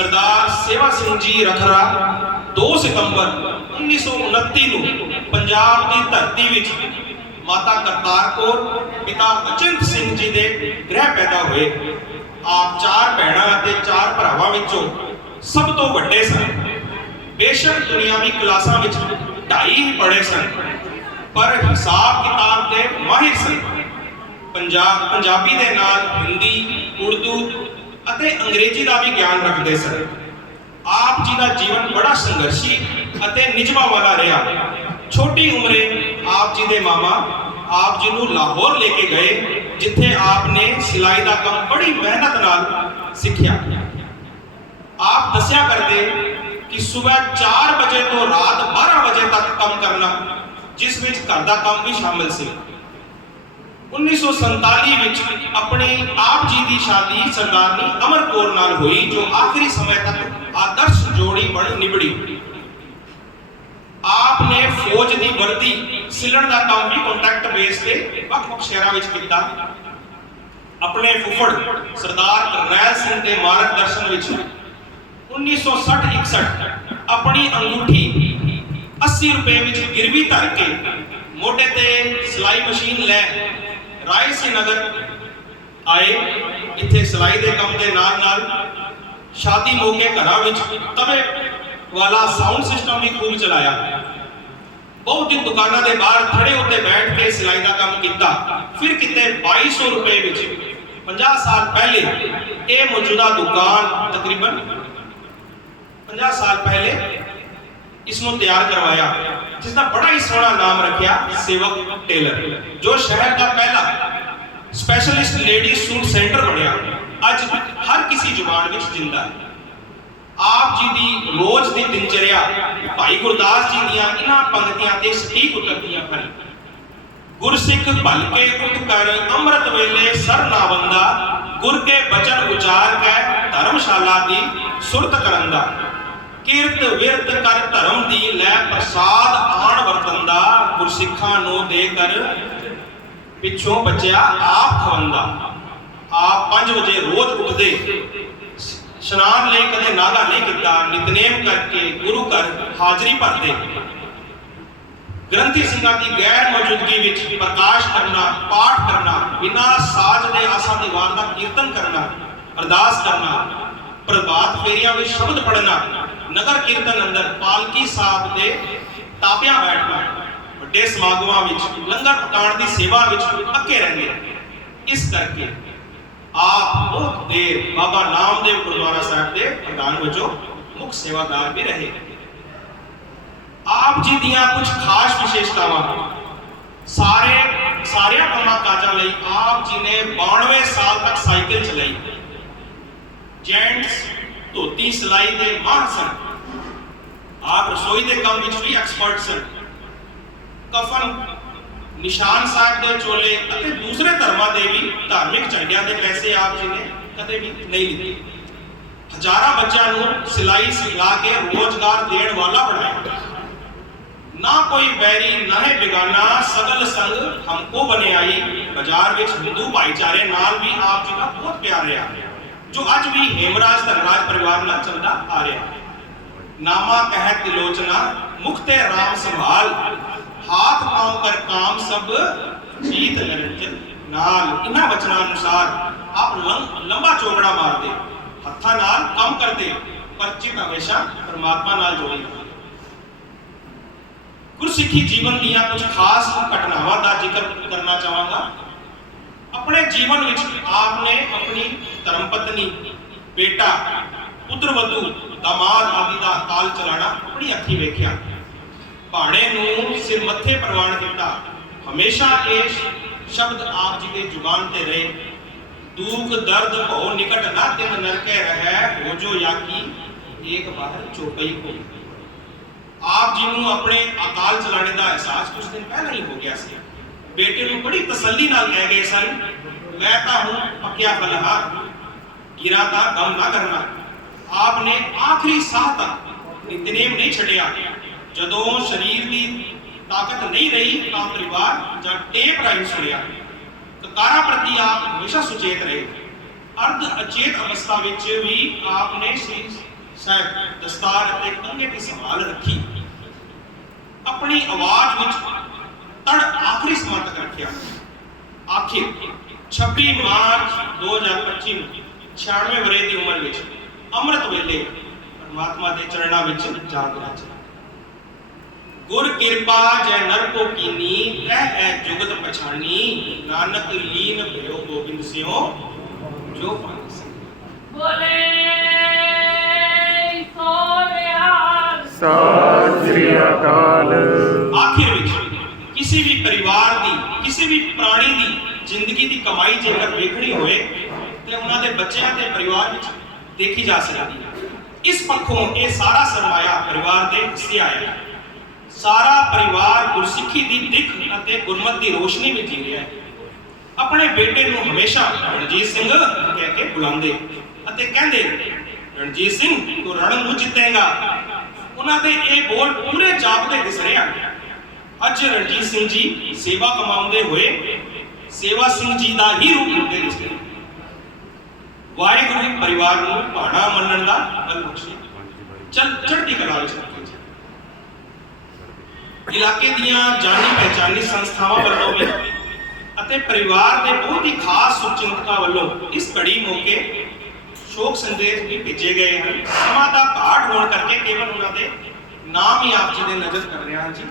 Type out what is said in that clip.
ਸਰਦਾਰ ਸੇਵਾ ਸਿੰਘ ਜੀ ਰਖਰਾ 2 ਸਤੰਬਰ 1929 ਨੂੰ ਪੰਜਾਬ ਦੀ ਧਰਤੀ ਵਿੱਚ ਮਾਤਾ ਕਰਤਾਰ ਕੌਰ, ਪਿਤਾ ਅਚਿੰਤ ਸਿੰਘ ਜੀ ਦੇ ਗ੍ਰਹਿ ਪੈਦਾ ਹੋਏ। ਆਪ ਚਾਰ ਭੈਣਾਂ ਅਤੇ ਚਾਰ ਭਰਾਵਾਂ ਵਿੱਚੋਂ ਸਭ ਤੋਂ ਵੱਡੇ ਸਨ। ਬੇਸ਼ੱਕ ਦੁਨੀਆਵੀ ਕਲਾਸਾਂ ਵਿੱਚ ਢਾਈ ਹੀ ਪੜ੍ਹੇ ਸਨ, ਪਰ ਹਿਸਾਬ ਕਿਤਾਬ ਦੇ ਮਾਹਿਰ ਸਨ। ਪੰਜਾਬ, ਪੰਜਾਬੀ ਦੇ ਨਾਲ ਹਿੰਦੀ, ਉਰਦੂ ਅਤੇ ਅੰਗਰੇਜ਼ੀ ਦਾ ਵੀ ਗਿਆਨ ਰੱਖਦੇ ਸਨ। ਆਪ ਜੀ ਦਾ ਜੀਵਨ ਬੜਾ ਸੰਘਰਸ਼ੀ ਅਤੇ ਨਿਜਮਾ ਵਾਲਾ ਰਿਹਾ। ਛੋਟੀ ਉਮਰੇ ਆਪ ਜੀ ਦੇ ਮਾਮਾ ਆਪ ਜੀ ਨੂੰ ਲਾਹੌਰ ਲੈ ਕੇ ਗਏ, ਜਿੱਥੇ ਆਪ ਨੇ ਸਿਲਾਈ ਦਾ ਕੰਮ ਬੜੀ ਮਿਹਨਤ ਨਾਲ ਸਿੱਖਿਆ। ਆਪ ਦੱਸਿਆ ਕਰਦੇ ਕਿ ਸਵੇਰ 4 ਵਜੇ ਤੋਂ ਰਾਤ 12 ਵਜੇ ਤੱਕ ਕੰਮ ਕਰਨਾ, ਜਿਸ ਵਿੱਚ ਘਰ ਦਾ ਕੰਮ ਵੀ ਸ਼ਾਮਿਲ ਸੀ। 1947 ਵਿੱਚ ਆਪਣੀ ਆਪ ਜੀ ਦੀ ਸ਼ਾਦੀ ਸਰਦਾਰਨੀ ਅਮਰ ਕੌਰ ਨਾਲ ਹੋਈ, ਜੋ ਆਖਰੀ ਸਮੇਂ ਤੱਕ ਆਦਰਸ਼ ਜੋੜੀ ਬਣ ਨਿਭੜੀ ਆਪ ਨੇ ਫੌਜ ਦੀ ਵਰਦੀ ਸਿਲਣ ਦਾ ਕੰਮ ਵੀ ਕੰਟਰੈਕਟ ਬੇਸ ਤੇ ਵੱਖ-ਵੱਖ ਸ਼ਹਿਰਾਂ ਵਿੱਚ ਕੀਤਾ। ਆਪਣੇ ਫੁੱਫੜ ਸਰਦਾਰ ਕਰਨੈਲ ਸਿੰਘ ਦੇ ਮਾਰਗਦਰਸ਼ਨ ਵਿੱਚ 1960-61 ਆਪਣੀ ਅੰਗੂਠੀ 80 ਰੁਪਏ ਵਿੱਚ ਗਿਰਵੀ ਧਰ ਕੇ ਮੋਢੇ ਤੇ ਸਿਲਾਈ ਮਸ਼ੀਨ ਲੈ ਰਾਏ ਸਿੰਘ ਨਗਰ ਆਏ, ਇੱਥੇ ਸਿਲਾਈ ਦੇ ਕੰਮ ਦੇ ਨਾਲ ਨਾਲ ਸ਼ਾਦੀ ਮੌਕੇ ਘਰਾਂ ਵਿੱਚ ਤਵੇ ਵਾਲਾ ਸਾਊਂਡ ਸਿਸਟਮ ਵੀ ਖੂਬ ਚਲਾਇਆ। ਬਹੁਤ ਦਿਨ ਦੁਕਾਨਾਂ ਦੇ ਬਾਹਰ ਖੜੇ ਉੱਤੇ ਬੈਠ ਕੇ ਸਿਲਾਈ ਦਾ ਕੰਮ ਕੀਤਾ। ਫਿਰ ਕਿਤੇ 2200 ਰੁਪਏ ਵਿੱਚ 50 ਸਾਲ ਪਹਿਲੇ ਇਹ ਮੌਜੂਦਾ ਦੁਕਾਨ ਤਕਰੀਬਨ 50 ਸਾਲ ਪਹਿਲੇ ਇਸ ਨੂੰ ਤਿਆਰ ਕਰਵਾਇਆ ਜਿਸ ਦਾ ਬੜਾ ਹੀ ਸੋਹਣਾ ਨਾਮ ਰੱਖਿਆ ਸੇਵਕ ਟੇਲਰ, ਜੋ ਸ਼ਹਿਰ ਦਾ ਪਹਿਲਾ ਸਪੈਸ਼ਲਿਸਟ ਲੇਡੀ ਸੂਟ ਸੈਂਟਰ ਬਣਿਆ। ਅੱਜ ਹਰ ਕਿਸੇ ਜ਼ੁਬਾਨ ਵਿੱਚ ਜਿੰਦਾ ਹੈ। ਆਪ ਜੀ ਦੀ ਰੋਜ਼ ਦੀ ਦਿਨਚਰਿਆ, ਭਾਈ ਗੁਰਦਾਸ ਜੀ ਦੀਆਂ ਇਹਨਾਂ ਪੰਕਤੀਆਂ ਤੇ ਸਟੀਕ ਉਤਰਦੀਆਂ ਹਨ। ਗੁਰਸਿੱਖ ਭਲ ਕੇ ਕਰ ਅੰਮ੍ਰਿਤ ਵੇਲੇ ਸਰ ਨਾ ਬੰਦਾ ਗੁਰ ਕੇ ਬਚਨ ਉਚਾਰ ਕੇ ਧਰਮਸ਼ਾਲਾ ਦੀ ਸੁਰਤ ਕਰਨ ਦਾ ਕਿਰਤ ਵਿਰਤ ਕਰ ਧਰਮ ਦੀ ਲੈ ਪ੍ਰਸਾਦ ਆਣ ਵਰਤੰਦਾ, ਗੁਰਸਿੱਖਾਂ ਨੂੰ ਦੇ ਕਰ ਪਿੱਛੋਂ ਬਚਿਆ ਆਪ ਖਵੰਦਾ। ਆਪ 5 ਵਜੇ ਰੋਜ਼ ਉੱਠਦੇ ਇਸ਼ਨਾਨ ਲਈ ਕਦੇ ਨਾਗਾ ਨਹੀਂ ਕੀਤਾ, ਨਿਤਨੇਮ ਕਰਕੇ ਗੁਰੂ ਘਰ ਹਾਜ਼ਰੀ ਭਰਦੇ। ਗ੍ਰੰਥੀ ਸਿੰਘਾਂ ਦੀ ਗੈਰ ਮੌਜੂਦਗੀ ਵਿੱਚ ਪ੍ਰਕਾਸ਼ ਕਰਨਾ, ਪਾਠ ਕਰਨਾ, ਬਿਨਾਂ ਸਾਜ ਦੇ ਆਸਾ ਦੀ ਵਾਰ ਦਾ ਕੀਰਤਨ ਕਰਨਾ, ਅਰਦਾਸ ਕਰਨਾ, ਪ੍ਰਭਾਤ ਫੇਰੀਆਂ ਵਿੱਚ ਸ਼ਬਦ ਪੜ੍ਹਨਾ ਨਗਰ ਕੀਰਤਨ ਅੰਦਰ ਪਾਲਕੀ ਸਾਹਿਬ ਦੇ ਤਾਬਿਆਂ ਬੈਠਣਾ, ਵੱਡੇ ਸਮਾਗਮਾਂ ਵਿੱਚ, ਲੰਗਰ ਪਕਾਉਣ ਦੀ ਸੇਵਾ ਵਿੱਚ ਅੱਕੇ ਰਹਿੰਦੇ ਇਸ ਕਰਕੇ ਆਪ ਬਹੁਤ ਦੇਰ ਬਾਬਾ ਨਾਮਦੇਵ ਗੁਰਦੁਆਰਾ ਸਾਹਿਬ ਦੇ ਪ੍ਰਧਾਨ ਵਜੋਂ ਮੁੱਖ ਸੇਵਾਦਾਰ ਵੀ ਰਹੇ। ਆਪ ਜੀ ਦੀਆਂ ਕੁਝ ਖਾਸ ਵਿਸ਼ੇਸ਼ਤਾਵਾਂ। ਸਾਰੇ, ਸਾਰਿਆਂ ਕੰਮਾਂ ਕਾਜਾਂ ਲਈ ਆਪ ਜੀ ਨੇ 92 ਸਾਲ ਤੱਕ ਸਾਈਕਲ ਚਲਾਈ। ਜੈਂਟਸ ਧੋਤੀ ਸਿਲਾਈ ਦੇ ਮਾਹਰ ਸਨ। ਆਪ ਰਸੋਈ ਦੇ ਕੰਮ ਵਿੱਚ ਵੀ ਐਕਸਪਰਟ ਸਨ। ਕਫਨ, ਨਿਸ਼ਾਨ ਸਾਹਿਬ ਦੇ ਚੋਲੇ ਅਤੇ ਦੂਸਰੇ ਧਰਮਾਂ ਦੇ ਵੀ ਧਾਰਮਿਕ ਝੰਡਿਆਂ ਦੇ ਪੈਸੇ ਆਪ ਜੀ ਨੇ ਕਦੇ ਵੀ ਨਹੀਂ ਲਿੱਤੇ ਹਜ਼ਾਰਾਂ ਬੱਚਿਆਂ ਨੂੰ ਸਿਲਾਈ ਸਿਖਾ ਕੇ ਰੋਜ਼ਗਾਰ ਦੇਣ ਵਾਲਾ ਬਣਾਇਆ। ਨਾ ਕੋਈ ਬੈਰੀ, ਨਾ ਹੈ ਬਿਗਾਨਾ, ਸਗਲ ਸੰਗ ਹਮਕੋ ਬਨੇ ਆਈ। ਬਾਜ਼ਾਰ ਵਿੱਚ ਹਿੰਦੂ ਭਾਈਚਾਰੇ ਨਾਲ ਵੀ ਆਪ ਜੀ ਦਾ ਬਹੁਤ ਪਿਆਰ ਰਿਹਾ। ਜੋ ਅੱਜ ਵੀ ਹੇਮਰਾਜ ਧਨਰਾਜ ਪਰਿਵਾਰ ਨਾਲ ਚੱਲਦਾ ਆ ਰਿਹਾ। ਨਾਮਾ ਕਹਿ ਤਿਲੋਚਨਾ ਮੁਖਤੇ ਰਾਮ ਸੰਭਾਲ, ਹਾਥ ਪਾਉ ਕਰ ਕਾਮ ਸਭ, ਜੀਤ ਨਿਰੰਜਨ ਨਾਲ। ਇਹਨਾਂ ਵਚਨਾਂ ਅਨੁਸਾਰ ਆਪ ਲੰਬਾ ਚੌਕੜਾ ਮਾਰਦੇ, ਹੱਥਾਂ ਨਾਲ ਕੰਮ ਕਰਦੇ ਪਰ ਚਿਤ ਹਮੇਸ਼ਾ ਪਰਮਾਤਮਾ ਨਾਲ ਜੋੜੀ ਰੱਖਦੇ ਗੁਰਸਿੱਖੀ ਜੀਵਨ ਦੀਆਂ ਕੁਝ ਖਾਸ ਘਟਨਾਵਾਂ ਦਾ ਜ਼ਿਕਰ ਕਰਨਾ ਚਾਹਾਂਗਾ। ਆਪਣੇ ਜੀਵਨ ਵਿੱਚ ਆਪ ਨੇ ਆਪਣੀ ਧਰਮ ਪਤਨੀ ਬੇਟਾ, ਪੁੱਤਰ ਵਧੂ ਦਾਮਾਦ ਆਦਿ ਦਾ ਕਾਲ ਚਲਾਣਾ ਆਪਣੀ ਅੱਖੀ ਵੇਖਿਆ। ਭਾਣੇ ਨੂੰ ਸਿਰ ਮੱਥੇ ਪ੍ਰਵਾਨ ਕੀਤਾ। ਹਮੇਸ਼ਾ ਇਹ ਸ਼ਬਦ ਆਪ ਜੀ ਦੇ ਜ਼ੁਬਾਨ ਤੇ ਰਹੇ। ਦੁੱਖ, ਦਰਦ ਭਉ ਨਿਕਟ ਨਾ ਤਿਨ ਨਰਕੇ ਰਹਿ ਹੋ ਜੋ ਯਾਕੀ ਏਕ ਬਾਹਰ ਚੋਪਈ ਕੋ ਆਪ ਜੀ ਨੂੰ ਆਪਣੇ ਅਕਾਲ ਚਲਾਣੇ ਦਾ ਅਹਿਸਾਸ ਕੁਝ ਦਿਨ ਪਹਿਲਾਂ ਹੀ ਹੋ ਗਿਆ ਸੀ। ਬੇਟੇ ਨੂੰ ਬੜੀ ਤਸੱਲੀ ਨਾਲ ਕਹਿ ਗਏ ਸਨ, ਮੈਂ ਤਾਂ ਹੁਣ ਪੱਕਿਆ ਬਲਹਾਰ ਗਿਰਾ ਤਾਂ ਗਮ ਨਾ ਕਰਨਾ ਆਪ ਨੇ ਆਖਰੀ ਸਾਹ ਤੱਕ ਨਿਤਨੇਮ ਜਦੋਂ ਸਰੀਰ ਦੀ ਤਾਕਤ ਨਹੀਂ ਰਹੀ ਤਾਂ ਪਰਿਵਾਰ ਜਾਂ ਟੇਪ ਰਾਹੀਂ ਸੁਣਿਆ ਕਕਾਰਾਂ ਪ੍ਰਤੀ ਆਪ ਹਮੇਸ਼ਾ ਸੁਚੇਤ ਰਹੇ ਅਰਧ ਅਚੇਤ ਅਵਸਥਾ ਵਿੱਚ ਵੀ ਆਪ ਨੇ ਸ੍ਰੀ ਸਾਹਿਬ ਦਸਤਾਰ ਅਤੇ ਕੰਘੇ ਦੀ ਸੰਭਾਲ ਰੱਖੀ ਆਪਣੀ ਆਵਾਜ਼ ਵਿੱਚ ਤੜ ਆਖਰੀ ਸਮਾਂ ਤੱਕ ਰੱਖਿਆ ਆਖਿਰ 26 ਮਾਰਚ 2025 ਨੂੰ 96 ਵਰੇ ਦੀ ਉਮਰ ਵਿੱਚ ਅੰਮ੍ਰਿਤ ਵੇਲੇ ਪਰਮਾਤਮਾ ਦੇ ਚਰਨਾਂ ਵਿੱਚ ਜਾ ਵਿਰਾਜਿਆ ਗੁਰ ਕਿਰਪਾ ਜੈ ਨਰ ਕੋ ਕੀਨੀ ਤੈ ਐ ਜੁਗਤ ਪਛਾਨੀ ਨਾਨਕ ਲੀਨ ਭਇਓ ਗੋਬਿੰਦ ਸਿਓ ਜੋ ਪਾਣੀ ਸਿੰਘ ਬੋਲੇ ਸੋਨਿਹਾਲ ਸਤਿ ਸ੍ਰੀ ਅਕਾਲ ਆਖਿਰ ਵਿੱਚ ਕਿਸੇ ਵੀ ਪਰਿਵਾਰ ਦੀ ਕਿਸੇ ਵੀ ਪ੍ਰਾਣੀ ਦੀ ਜ਼ਿੰਦਗੀ ਦੀ ਕਮਾਈ ਜੇਕਰ ਵੇਖਣੀ ਹੋਏ ਤੇ ਉਹਨਾਂ ਦੇ ਬੱਚਿਆਂ ਤੇ ਪਰਿਵਾਰ ਵਿੱਚ ਦੇਖੀ ਜਾ ਸਕਦੀ ਹੈ। ਇਸ ਪੱਖੋਂ ਇਹ ਸਾਰਾ ਸਰਮਾਇਆ ਪਰਿਵਾਰ ਦੇ ਹਿੱਸੇ ਆਇਆ ਸਾਰਾ ਪਰਿਵਾਰ ਗੁਰਸਿੱਖੀ ਦੀ ਦਿੱਖ ਅਤੇ ਗੁਰਮਤ ਦੀ ਰੋਸ਼ਨੀ ਵਿੱਚ ਜੀ ਰਿਹਾ ਹੈ। ਆਪਣੇ ਬੇਟੇ ਨੂੰ ਹਮੇਸ਼ਾ ਰਣਜੀਤ ਸਿੰਘ ਕਹਿ ਕੇ ਬੁਲਾਉਂਦੇ ਅਤੇ ਕਹਿੰਦੇ, ਰਣਜੀਤ ਸਿੰਘ, ਤੂੰ ਰਣ ਨੂੰ ਜਿੱਤੇਗਾ। ਉਹਨਾਂ ਦੇ ਇਹ ਬੋਲ ਪੂਰੇ ਜਾਪਦੇ ਦਿਸ ਰਿਹਾ ਅੱਜ ਰਣਜੀਤ ਸਿੰਘ ਜੀ ਸੇਵਾ ਕਮਾਉਂਦੇ ਹੋਏ ਸੇਵਾ ਸਿੰਘ ਜੀ ਦਾ ਹੀ ਰੂਪ ਹੁੰਦੇ ਦਿਸਦੇ ਹਨ। ਵਾਹਿਗੁਰੂ ਪਰਿਵਾਰ ਨੂੰ ਭਾਣਾ ਮੰਨਣ ਦਾ ਬਲ ਬਖਸ਼ੇ ਚਲ, ਚੜ੍ਹਦੀ ਕਲਾ ਵਿੱਚ ਇਲਾਕੇ ਦੀਆਂ ਜਾਣੀ ਪਹਿਚਾਨੀ ਸੰਸਥਾਵਾਂ ਵੱਲੋਂ ਵੀ ਅਤੇ ਪਰਿਵਾਰ ਦੇ ਬਹੁਤ ਹੀ ਖਾਸ ਸੁਚਿੰਤਕਾਂ ਵੱਲੋਂ ਇਸ ਘੜੀ ਮੌਕੇ ਸ਼ੋਕ ਸੰਦੇਸ਼ ਵੀ ਭੇਜੇ ਗਏ ਹਨ। ਸਮਾਂ ਦਾ ਘਾਟ ਹੋਣ ਕਰਕੇ ਕੇਵਲ ਉਹਨਾਂ ਦੇ ਨਾਮ ਹੀ ਆਪ ਜੀ ਦੇ ਨਜ਼ਰ ਕਰ ਰਿਹਾ ਹਾਂ ਜੀ।